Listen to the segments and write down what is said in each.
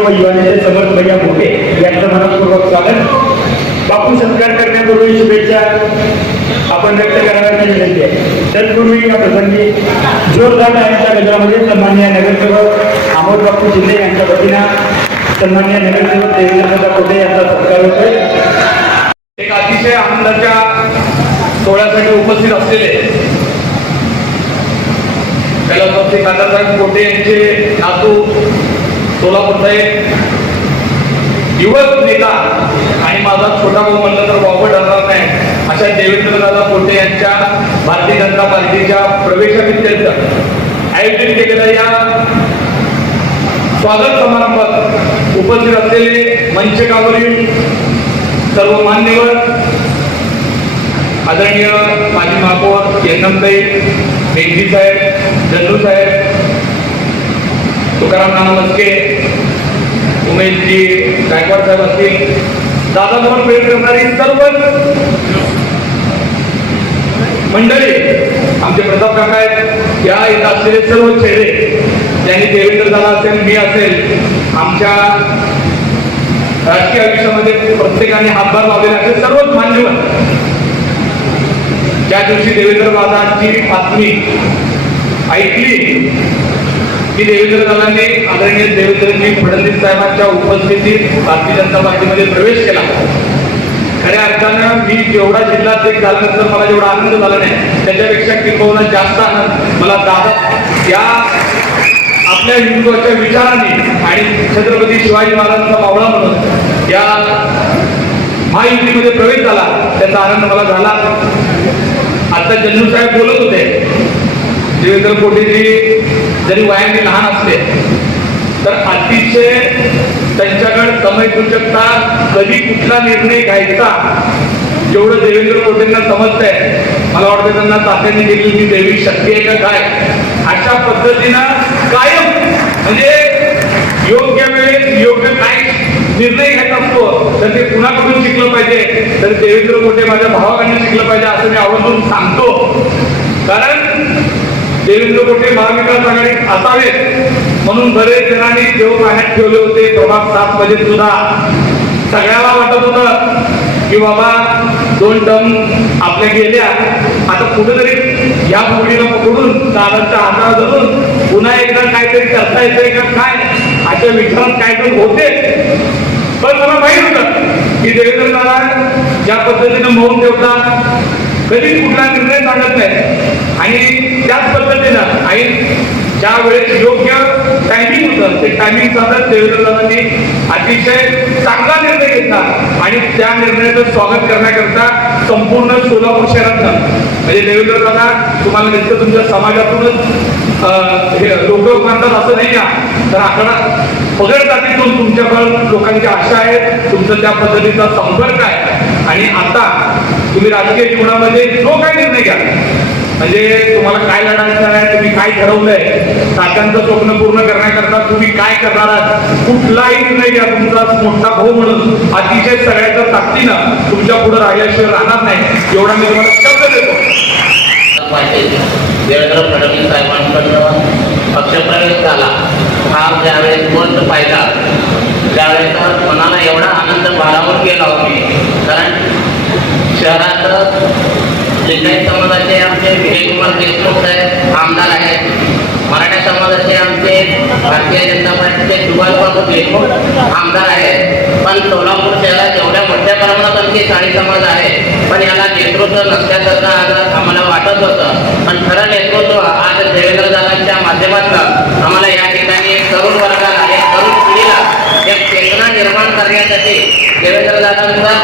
व युवानेते समर्थ भैया मोठे यांचं मनपूर्वक स्वागत. बापू सत्कार करण्यापूर्वी शुभेच्छा आपण व्यक्त करण्याची विनंती आहे. तत्पूर्वी या प्रसंगी जोरदार यांच्या गजरामध्ये सन्मान्य नगरसेवक अमोल बापू शिंदे यांच्या वतीनं सन्मान्य नगरसेवक देवेंद्रदा कोटे यांचा सत्कार होतोय. एक अतिशय आनंदाच्या सोहळ्यासाठी उपस्थित असलेले कैलासवासी काकासाहेब कोटे यांचे नातू सोलापूरचा एक युवक नेता आणि माझा छोटा भाऊ म्हणलं तर वापर ठरणार नाही. अशा देवेंद्रदादा पोटे यांच्या भारतीय जनता पार्टीच्या प्रवेशानित्यर्थ आयोजित केलेल्या या स्वागत समारंभात उपस्थित असलेले मंचकावरील सर्व मान्यवर आदरणीय माजी महापौर साहेब मेघजी साहेब जल्लू साहेब तुकाराम नाना मस्के उमेशजी गायकवाड साहेब असतील दादा भवन वेळ करणारी सर्व मंडळी आमचे प्रताप काका आहेत या इथं असलेले सर्व चेहरे त्यांनी देवेंद्र दादा असेल मी असेल आमच्या राजकीय आयुष्यामध्ये प्रत्येकाने हातभार लावलेला असे सर्वच मान्यवर. ज्या दिवशी देवेंद्र दादांची बातमी ऐकली मी देवेंद्र दादांनी आदरणीय देवेंद्रजी फडणवीस साहेबांच्या उपस्थितीत भारतीय जनता पार्टीमध्ये प्रवेश केला. खऱ्या अर्थानं मी जेवढा जिल्हाध्यक्ष झाल्यानंतर मला जेवढा आनंद झाला नाही त्याच्यापेक्षा किंबहुना जास्त आनंद. मला दादा या आपल्या हिंदुत्वाच्या विचारांनी आणि छत्रपती शिवाजी महाराजांचा मावळा म्हणून या महायुतीमध्ये प्रवेश झाला त्याचा आनंद मला झाला. आता जन्नू साहेब बोलत होते. देवेंद्र कोटेजी जरी वयाने लहान असले तर अतिशय त्यांच्याकडे समय सूचकता कधी कुठला निर्णय घ्यायचा जेवढं देवेंद्र कोटेंना समजतंय मला वाटतं त्यांना तात्याने दिलेली देवी शक्ती आहे का काय? अशा पद्धतीनं कायम म्हणजे योग्य वेळेत योग्य काय निर्णय घेत असतो तर ते कुणाकडून शिकलं पाहिजे? तर देवेंद्र कोटे माझ्या भावाकडून शिकलं पाहिजे असं मी आवर्जून सांगतो. कारण देवेंद्र कोटे महाविकास आघाडीत असावेत? म्हणून बरेच जणांनी देव पाण्यात ठेवले होते. प्रभाग सात मध्ये सुद्धा सगळ्याला वाटत होतं की बाबा दोन टर्म आपल्या गेल्या. आता कुठेतरी या मुलीला पकडून दादांच्या हाताला धरून पुन्हा एकदा काहीतरी करता येतंय का काय? अशा विक्रम काहीतरी होते. पण मला माहीत होतं की देवेंद्र दादा ज्या पद्धतीनं मौन ठेवतात कधीच कुठला निर्णय सांगत नाही आणि त्याच पद्धतीनं आई ज्या वेळेस योग्य टायमिंग होतं ते टायमिंग साधत देवेंद्र अतिशय चांगला निर्णय घेतला आणि त्या निर्णयाचं स्वागत करण्याकरता संपूर्ण सोलापूर शहरातनं म्हणजे देवेंद्र दादा तुम्हाला नेमकं तुमच्या समाजातूनच अं, हे लोक मानतात असं नाही का? तर आकडा पगड जातीतून तुमच्याकडून लोकांची आशा आहेत तुमचा त्या पद्धतीचा संपर्क आहे. आणि आता तुम्ही राजकीय जीवनामध्ये जो काही निर्णय घ्या म्हणजे तुम्हाला काय लढायचं आहे तुम्ही काय ठरवलंय? काकांचं स्वप्न पूर्ण करण्याकरता तुम्ही काय करणार आहात? कुठलाही निर्णय घ्या तुमचा मोठा भाऊ म्हणून. अतिशय सगळ्याच्या ताकदीनं तुमच्यापुढे राहिल्याशिवाय राहणार नाही. एवढा मी तुम्हाला शब्द देतो. देवेंद्र फडणवीस साहेबांकडनं पक्षप्रवेश झाला. हा ज्यावेळेस पोस्ट पाहिला. त्यावेळेस मनाला एवढा आनंद भारावून गेला होती. कारण शहरात लिंगायत समाजाचे आमचे विजयकुमार देशमुख साहेब आमदार आहेत. मराठा समाजाचे आमचे भारतीय जनता पार्टीचे सुभाषबाबू देशमुख आमदार आहेत. पण सोलापूर शहरात एवढ्या मोठ्या प्रमाणात आमचे साडी समाज आहे. पण याला नेतृत्व नसल्यासारखं आज आम्हाला वाटत होतं. पण खरं नेतृत्व आज देवेंद्र दादांच्या माध्यमातून आम्हाला या ठिकाणी एक तरुण वर्गाला एक तरुण पिढीला एक चेतना निर्माण करण्यासाठी देवेंद्र दादांचा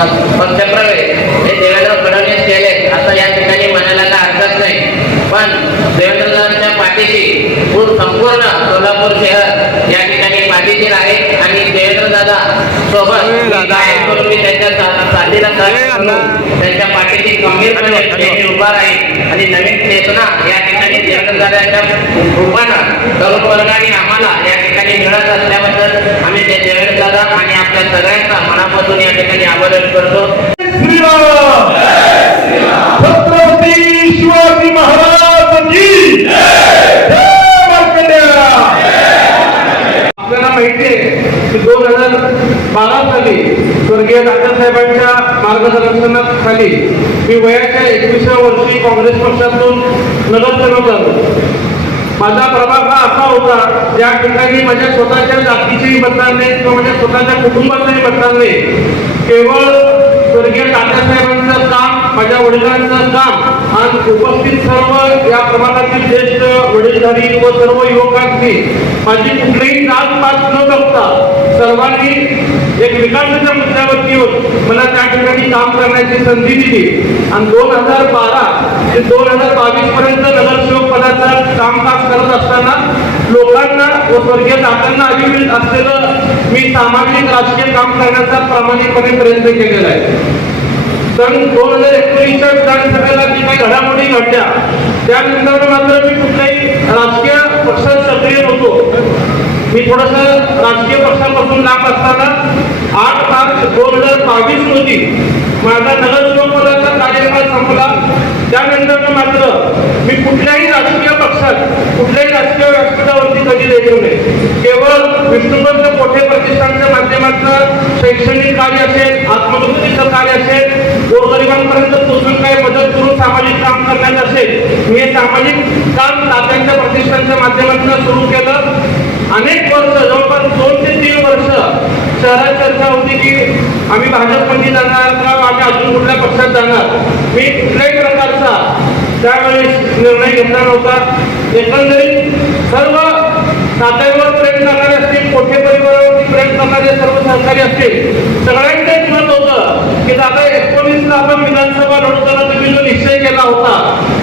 पक्षप्रवेश हे देवेंद्र फडणवीस केले असं या ठिकाणी म्हणायला हरकत नाही. पण देवेंद्रदादांच्या पाठीशी पूर्ण संपूर्ण सोलापूर शहर या ठिकाणी पाठीशी आहे आणि देवेंद्र दादा. सोबत करून मी त्यांच्या साथीला त्यांच्या पाठीशी गंभीरपणे नेहमी उभा राहील. आणि नवीन चेतना या ठिकाणी देवेंद्र दादांच्या रूपानं तरुण वर्गाने आम्हाला या ठिकाणी असल्याबद्दल आम्ही त्या देवेंद्र दादा आणि आपल्या सगळ्यांचा मनापासून या ठिकाणी आभार करतो. श्रीराम छत्रपती शिवाजी महाराज की माहिती आहे की दोन हजार बारा साली स्वर्गीय दादासाहेबांच्या मार्गदर्शनाखाली मी वयाच्या एकविसाव्या वर्षी काँग्रेस पक्षातून नगरसेवक झालो. माझा प्रभाग हा असा होता ज्या ठिकाणी माझ्या स्वतःच्या जातीचेही मतदान नाही किंवा माझ्या स्वतःच्या कुटुंबाचंही मतदान नाही केवळ स्वर्गीय तात्यासाहेबांचं काम माझ्या वडिलांचं काम आणि उपस्थित सर्व या प्रभागातील ज्येष्ठ वडीलधारी व सर्व युवकांनी माझी कुठलीही जात पात न बघता सर्वांनी एक विकासाच्या मुद्द्यावरती येऊन मला त्या ठिकाणी काम करण्याची संधी दिली. आणि दोन हजार बारा ते दोन हजार बावीस पर्यंत नगर कामकाज करत असताना लोकांना व स्वर्गीय दादांना अभिमित असलेलं मी सामाजिक राजकीय काम करण्याचा प्रामाणिकपणे प्रयत्न केलेला आहे. सन दोन हजार एकोणीसच्या विधानसभेला जी काही घडामोडी घडल्या त्यानंतर मात्र मी कुठल्याही राजकीय पक्षात सक्रिय नव्हतो. मी थोडस राजकीय पक्षापासून लांब असताना आठ मार्च दोन हजार बावीस रोजी माझा नगरसेवकपदाचा कार्यकाळ संपला. त्यानंतर मात्र मी कुठल्याही राजकीय पक्षात कुठल्याही राजकीय व्यासपीठावरती कधी गेलो नाही. केवळ विष्णुपंत कोठे प्रतिष्ठानच्या माध्यमातून शैक्षणिक कार्य असेल आत्मदुरुस्तीचं कार्य असेल गोरगरिबांपर्यंत पोहोचून काही मदत करून सामाजिक काम करण्यात असेल मी हे सामाजिक काम तात्यांच्या प्रतिष्ठानच्या माध्यमातून सुरू केलं. अनेक वर्ष जवळपास दोन ते तीन वर्ष शहरात चर्चा होती की आम्ही भाजपमध्ये जाणार किंवा आम्ही अजून कुठल्या पक्षात जाणार? मी कुठल्याही प्रकारचा त्यावेळेस निर्णय घेतला नव्हता. एकंदरीत सर्व तात्यांवर प्रेम करणारे असतील मोठे परिवारावरती प्रेम करणारे सर्व सहकारी असतील सगळ्यांचेच मत होतं की दादा एकोणीसला आपण विधानसभा लढवताना तुम्ही जो निश्चय केला होता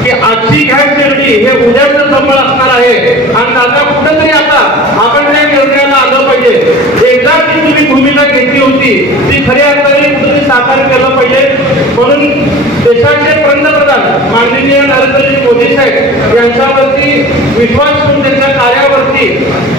की आजची घ्यास निर्णय हे उद्याचं संबळ असणार आहे आणि दादा कुठंतरी आता आपण त्या निर्णयाला आलं पाहिजे. एकदा जी तुम्ही भूमिका घेतली होती ती खऱ्या अर्थाने तुम्ही साकार केलं पाहिजे. म्हणून देशाचे पंतप्रधान माननीय नरेंद्रजी मोदी साहेब यांच्यावरती विश्वास ठेवून त्यांच्या कार्यावरती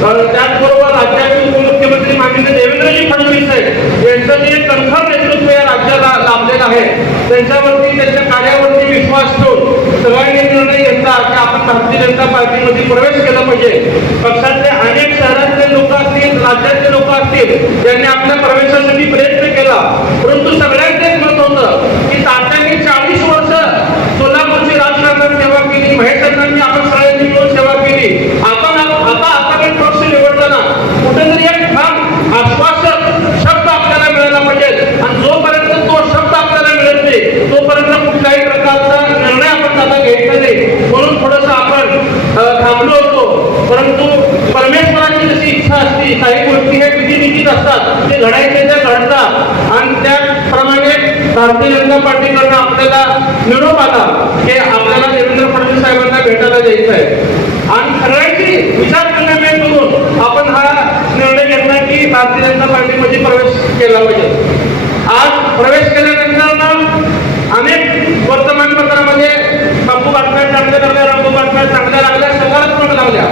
त्याचबरोबर राज्याचे उपमुख्यमंत्री माननीय देवेंद्रजी फडणवीस साहेब यांचं जे कणखर नेतृत्व या राज्याला लाभलेलं आहे त्यांच्यावरती त्यांच्या कार्यावरती विश्वास ठेवून सगळ्यांनी निर्णय घेतला की आपण भारतीय जनता पार्टीमध्ये प्रवेश केला पाहिजे पक्षातले अनेक शहरातले लोक असतील राज्यातले लोक असतील ज्यांनी आपल्या प्रवेशासाठी प्रयत्न केला. परंतु सगळ्यात मत होतं की तात्यांनी चाळीस वर्ष सोलापूरची राजकारणात सेवा केली महेश अण्णांनी आपण सगळ्यांनी मिळून सेवा केली आपण आता आता पक्ष निवडताना कुठेतरी एक ठाम आश्वासक शब्द आपल्याला मिळाला पाहिजे आणि जोपर्यंत तो शब्द आपल्याला मिळत नाही तोपर्यंत कुठल्याही प्रकारचा निर्णय आपण त्याला घ्यायचा नाही म्हणून थोडस आपण अ, थांबलो होतो परंतु परमेश्वराची जशी इच्छा असते काही गोष्टी हे विधिनिधीत असतात ते घडायचे त्या घडतात आणि त्याप्रमाणे भारतीय जनता पार्टीकडनं आपल्याला निरोप की आपल्याला देवेंद्र फडणवीस साहेबांना भेटायला जायचं आहे. आणि सगळ्यांची विचार करण्याने करून आपण हा निर्णय घेतला की भारतीय जनता पार्टीमध्ये प्रवेश केला पाहिजे. आज प्रवेश केल्यानंतर ना अनेक वर्तमानपत्रामध्ये बापू बातम्या चांगल्या लागल्या रामू बातम्या चांगल्या लागल्या सकारात्मक लागल्या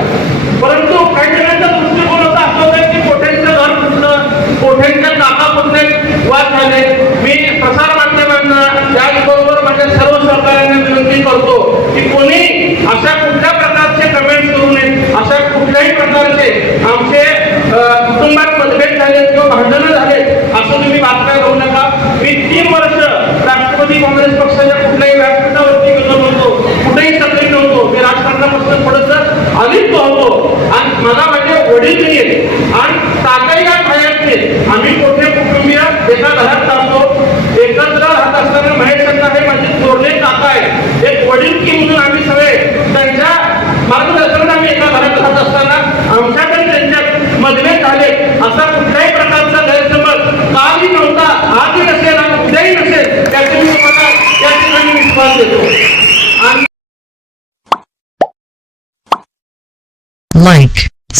परंतु काही जणांचा दृष्टिकोन होता असं होता की कोठ्यांचं घर फुटलं कोठ्यांच्या जागा फुटले वाद झाले मी प्रसार माध्यमांना त्याचबरोबर माझ्या सर्व सहकाऱ्यांना विनंती करतो की कोणी अशा कुठल्या प्रकारचे कमेंट करू नये अशा कुठल्याही प्रकारचे आमचे कुटुंबात मतभेद झाले किंवा भांडणं झाले